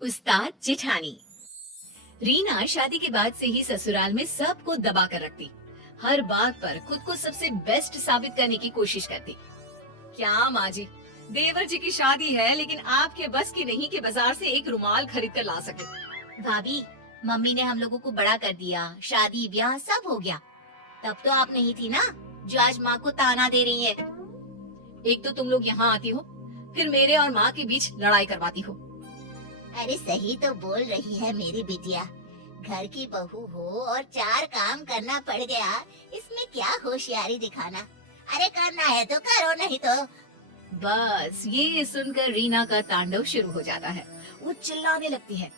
उस्ताद जेठानी। रीना शादी के बाद से ही ससुराल में सबको दबा कर रखती। हर बात पर खुद को सबसे बेस्ट साबित करने की कोशिश करती। क्या माँ जी, देवर जी की शादी है लेकिन आपके बस की नहीं कि बाजार से एक रुमाल खरीद कर ला सके। भाभी, मम्मी ने हम लोगों को बड़ा कर दिया, शादी ब्याह सब हो गया। तब तो आप नहीं थी ना, जो आज माँ को ताना दे रही है। एक तो तुम लोग यहाँ आती हो, फिर मेरे और माँ के बीच लड़ाई करवाती हो। अरे सही तो बोल रही है मेरी बिटिया। घर की बहू हो और 4 काम करना पड़ गया, इसमें क्या होशियारी दिखाना। अरे करना है तो करो, नहीं तो। बस ये सुनकर रीना का तांडव शुरू हो जाता है। वो चिल्लाने लगती है,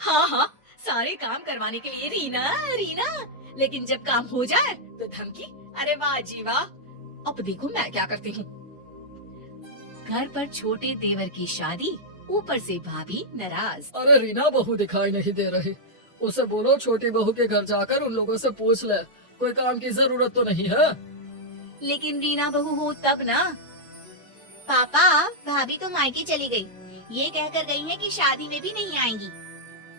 हाँ हाँ, सारे काम करवाने के लिए रीना रीना, लेकिन जब काम हो जाए तो धमकी। अरे वाह जी वाह, अब देखो मैं क्या करती हूँ। घर पर छोटे देवर की शादी, ऊपर से भाभी नाराज। अरे रीना, बहू दिखाई नहीं दे रही, उसे बोलो छोटी बहू के घर जाकर उन लोगों से पूछ ले, कोई काम की जरूरत तो नहीं है। लेकिन रीना बहू हो तब ना। पापा, भाभी तो मायके चली गई, ये कहकर गई है कि शादी में भी नहीं आएंगी।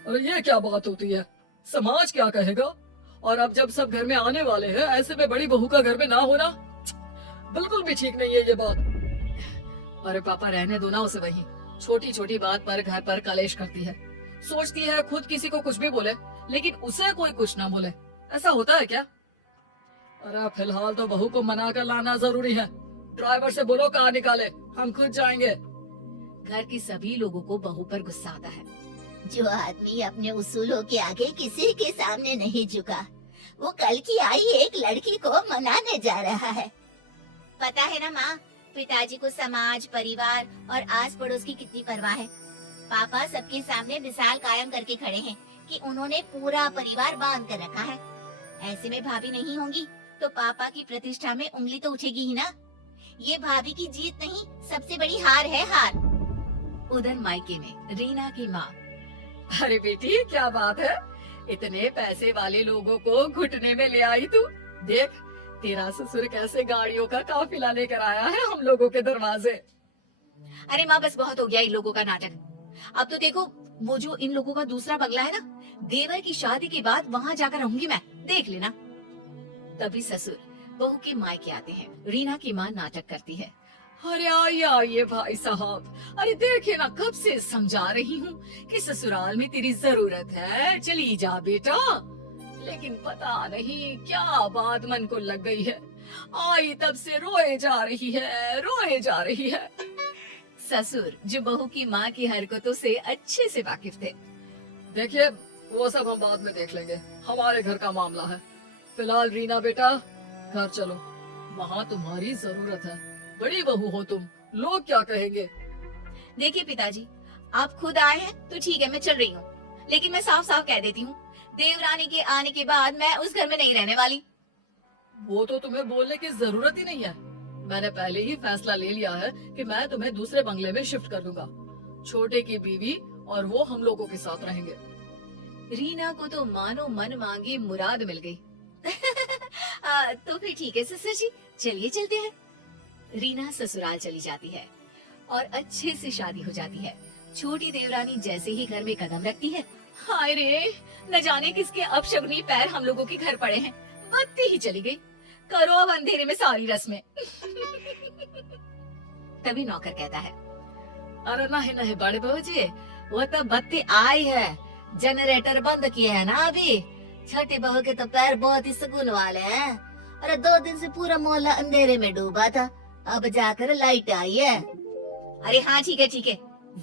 अरे ये क्या बात होती है, समाज क्या कहेगा। और अब जब सब घर में आने वाले हैं, ऐसे में बड़ी बहू का घर में ना होना बिल्कुल भी ठीक नहीं है ये बात। अरे पापा रहने दो ना उसे, वहीं छोटी छोटी बात पर घर पर कलेश करती है। सोचती है खुद किसी को कुछ भी बोले लेकिन उसे कोई कुछ ना बोले। ऐसा होता है क्या? अरे फिलहाल तो बहू को मना कर लाना जरूरी है। ड्राइवर से बोलो कार निकाले, हम खुद जाएंगे। घर के सभी लोगों को बहू पर गुस्सा आता है। जो आदमी अपने उसूलों के आगे किसी के सामने नहीं झुका, वो कल की आई एक लड़की को मनाने जा रहा है। पता है ना माँ, पिताजी को समाज, परिवार और आस पड़ोस की कितनी परवाह है। पापा सबके सामने मिसाल कायम करके खड़े हैं कि उन्होंने पूरा परिवार बांध कर रखा है। ऐसे में भाभी नहीं होंगी तो पापा की प्रतिष्ठा में उंगली तो उठेगी ही ना। ये भाभी की जीत नहीं, सबसे बड़ी हार है, हार। उधर मायके में रीना की माँ, अरे बेटी क्या बात है, इतने पैसे वाले लोगों को घुटने में ले आई तू। देख तेरा ससुर कैसे गाड़ियों का काफिला लेकर आया है हम लोगों के दरवाजे। अरे माँ बस बहुत हो गया इन लोगों का नाटक। अब तो देखो, वो जो इन लोगों का दूसरा बंगला है ना, देवर की शादी के बाद वहाँ जाकर रहूंगी मैं, देख लेना। तभी ससुर बहू के मायके आते हैं। रीना की माँ नाटक करती है, अरे आइए आइए भाई साहब, अरे देखिए ना कब से समझा रही हूँ कि ससुराल में तेरी जरूरत है, चली जा बेटा। लेकिन पता नहीं क्या बात मन को लग गई है, आई तब से रोए जा रही है, रोए जा रही है। ससुर जो बहू की माँ की हरकतों से अच्छे से वाकिफ थे। देखिए वो सब हम बाद में देख लेंगे, हमारे घर का मामला है। फिलहाल रीना बेटा घर चलो, वहाँ तुम्हारी जरूरत है। बड़ी बहू हो तुम, लोग क्या कहेंगे। देखिए पिताजी, आप खुद आए हैं तो ठीक है, मैं चल रही हूँ, लेकिन मैं साफ साफ कह देती हूँ, देवरानी के आने के बाद मैं उस घर में नहीं रहने वाली। वो तो तुम्हें बोलने की जरूरत ही नहीं है, मैंने पहले ही फैसला ले लिया है कि मैं तुम्हें दूसरे बंगले में शिफ्ट कर दूंगा। छोटे की बीवी और वो हम लोगों के साथ रहेंगे। रीना को तो मानो मन मांगी मुराद मिल गई। तो फिर ठीक है ससुर जी, चलिए चलते हैं। रीना ससुराल चली जाती है और अच्छे से शादी हो जाती है। छोटी देवरानी जैसे ही घर में कदम रखती है, हाय रे, न जाने किसके अपशगुनी पैर हम लोगों के घर पड़े हैं। बत्ती ही चली गई, करो अब अंधेरे में सारी रस्में। तभी नौकर कहता है, अरे नहीं नहीं बड़े बहू जी, वो तो बत्ती आई है, जनरेटर बंद किया है ना अभी। छोटी बहू के तो पैर बहुत ही सुकून वाले हैं। अरे 2 दिन से पूरा मोहल्ला अंधेरे में डूबा था, अब जाकर लाइट आई है। अरे हाँ ठीक है ठीक है,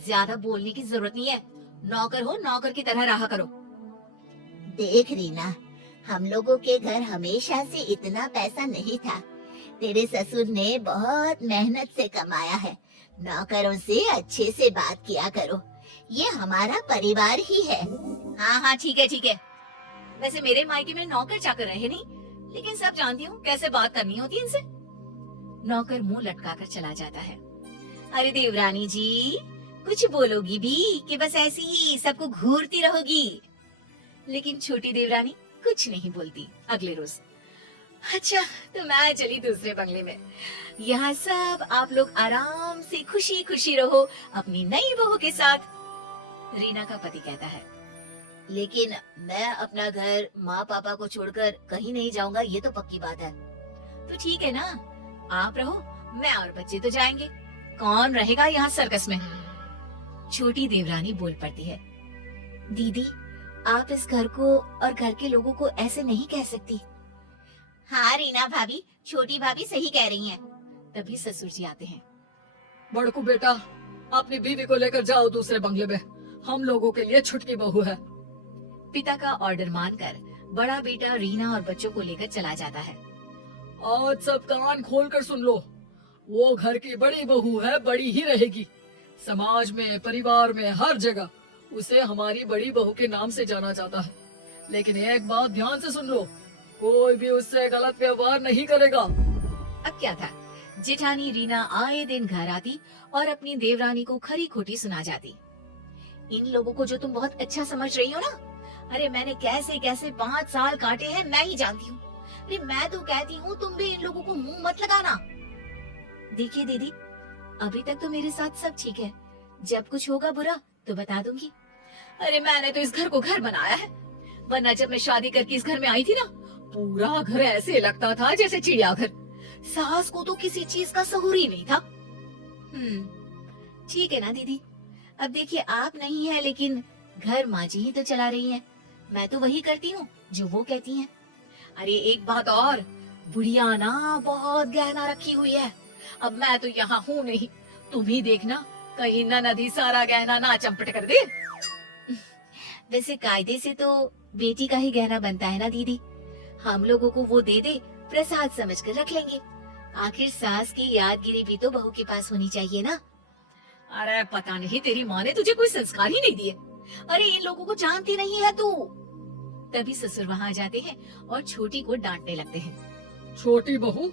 ज्यादा बोलने की जरूरत नहीं है, नौकर हो नौकर की तरह रहा करो। देख रीना, हम लोगों के घर हमेशा से इतना पैसा नहीं था। तेरे ससुर ने बहुत मेहनत से कमाया है। नौकरों से अच्छे से बात किया करो, ये हमारा परिवार ही है। हाँ हाँ ठीक है ठीक है। वैसे मेरे मायके में नौकर चाकर रहे नहीं, लेकिन सब जानती हूँ कैसे बात करनी होती है इनसे। नौकर मुंह लटका कर चला जाता है। अरे देवरानी जी, कुछ बोलोगी भी कि बस ऐसी ही सबको घूरती रहोगी? लेकिन छोटी देवरानी कुछ नहीं बोलती। अगले रोज, अच्छा तो मैं चली दूसरे बंगले में, यहाँ सब आप लोग आराम से खुशी खुशी रहो अपनी नई बहू के साथ। रीना का पति कहता है। लेकिन मैं अपना घर माँ पापा को छोड़कर कहीं नहीं जाऊंगा, ये तो पक्की बात है। तो ठीक है ना, आप रहो, मैं और बच्चे तो जाएंगे, कौन रहेगा यहाँ सर्कस में। छोटी देवरानी बोल पड़ती है। दीदी, आप इस घर को और घर के लोगों को ऐसे नहीं कह सकती। हाँ रीना भाभी, छोटी भाभी सही कह रही हैं। तभी ससुर जी आते हैं। बड़कू बेटा, अपनी बीवी को लेकर जाओ दूसरे बंगले में, हम लोगों के लिए छुटकी बहू है। पिता का ऑर्डर मानकर बड़ा बेटा रीना और बच्चों को लेकर चला जाता है। आज सब कान खोल कर सुन लो, वो घर की बड़ी बहू है, बड़ी ही रहेगी। समाज में, परिवार में, हर जगह उसे हमारी बड़ी बहू के नाम से जाना जाता है। लेकिन एक बात ध्यान से सुन लो, कोई भी उससे गलत व्यवहार नहीं करेगा। अब क्या था, जेठानी रीना आए दिन घर आती और अपनी देवरानी को खरी खोटी सुना जाती। इन लोगों को जो तुम बहुत अच्छा समझ रही हो ना, अरे मैंने कैसे कैसे 5 साल काटे हैं मैं ही जानती हूँ। अरे मैं तो कहती हूँ तुम भी इन लोगों को मुंह मत लगाना। देखिए दीदी, अभी तक तो मेरे साथ सब ठीक है, जब कुछ होगा बुरा तो बता दूंगी। अरे मैंने तो इस घर को घर बनाया है, वरना जब मैं शादी करके इस घर में आई थी ना, पूरा घर ऐसे लगता था जैसे चिड़ियाघर। सास को तो किसी चीज का सहूर ही नहीं था। ठीक है ना दीदी, अब देखिए आप नहीं है, लेकिन घर माँ जी ही तो चला रही हैं। मैं तो वही करती हूँ जो वो कहती हैं। अरे एक बात और, बुढ़िया ना बहुत गहना रखी हुई है। अब मैं तो यहाँ हूँ नहीं, तुम ही देखना कहीं ना नदी सारा गहना ना चंपट कर दे। वैसे कायदे से तो बेटी का ही गहना बनता है ना दीदी, हम लोगों को वो दे दे, प्रसाद समझकर रख लेंगे। आखिर सास की यादगिरी भी तो बहू के पास होनी चाहिए ना। अरे पता नहीं तेरी माँ ने तुझे कोई संस्कार ही नहीं दिए। अरे इन लोगों को जानती नहीं है तू। तभी ससुर वहाँ आ जाते हैं और छोटी को डांटने लगते हैं। छोटी बहू,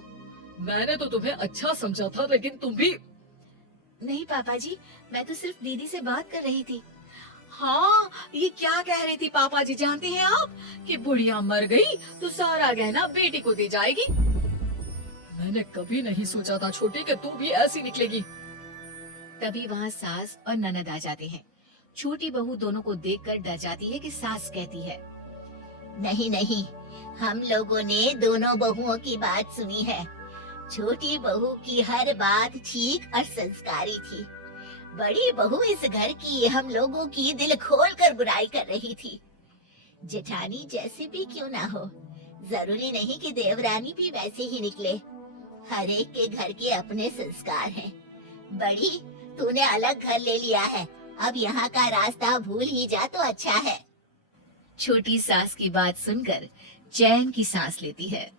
मैंने तो तुम्हें अच्छा समझा था, लेकिन तुम भी। नहीं पापा जी, मैं तो सिर्फ दीदी से बात कर रही थी। हाँ, ये क्या कह रही थी पापा जी जानते हैं आप, कि बुढ़िया मर गई तो सारा गहना बेटी को दी जाएगी। मैंने कभी नहीं सोचा था छोटी कि तू भी ऐसी निकलेगी। तभी वहाँ सास और ननद आ जाते हैं। छोटी बहू दोनों को देखकर डर जाती है कि सास कहती है, नहीं नहीं, हम लोगों ने दोनों बहुओं की बात सुनी है। छोटी बहू की हर बात ठीक और संस्कारी थी। बड़ी बहू इस घर की हम लोगों की दिल खोल कर बुराई कर रही थी। जेठानी जैसे भी क्यों ना हो, जरूरी नहीं कि देवरानी भी वैसे ही निकले। हर एक के घर के अपने संस्कार हैं। बड़ी, तूने अलग घर ले लिया है, अब यहाँ का रास्ता भूल ही जा तो अच्छा है। छोटी सास की बात सुनकर चैन की सांस लेती है।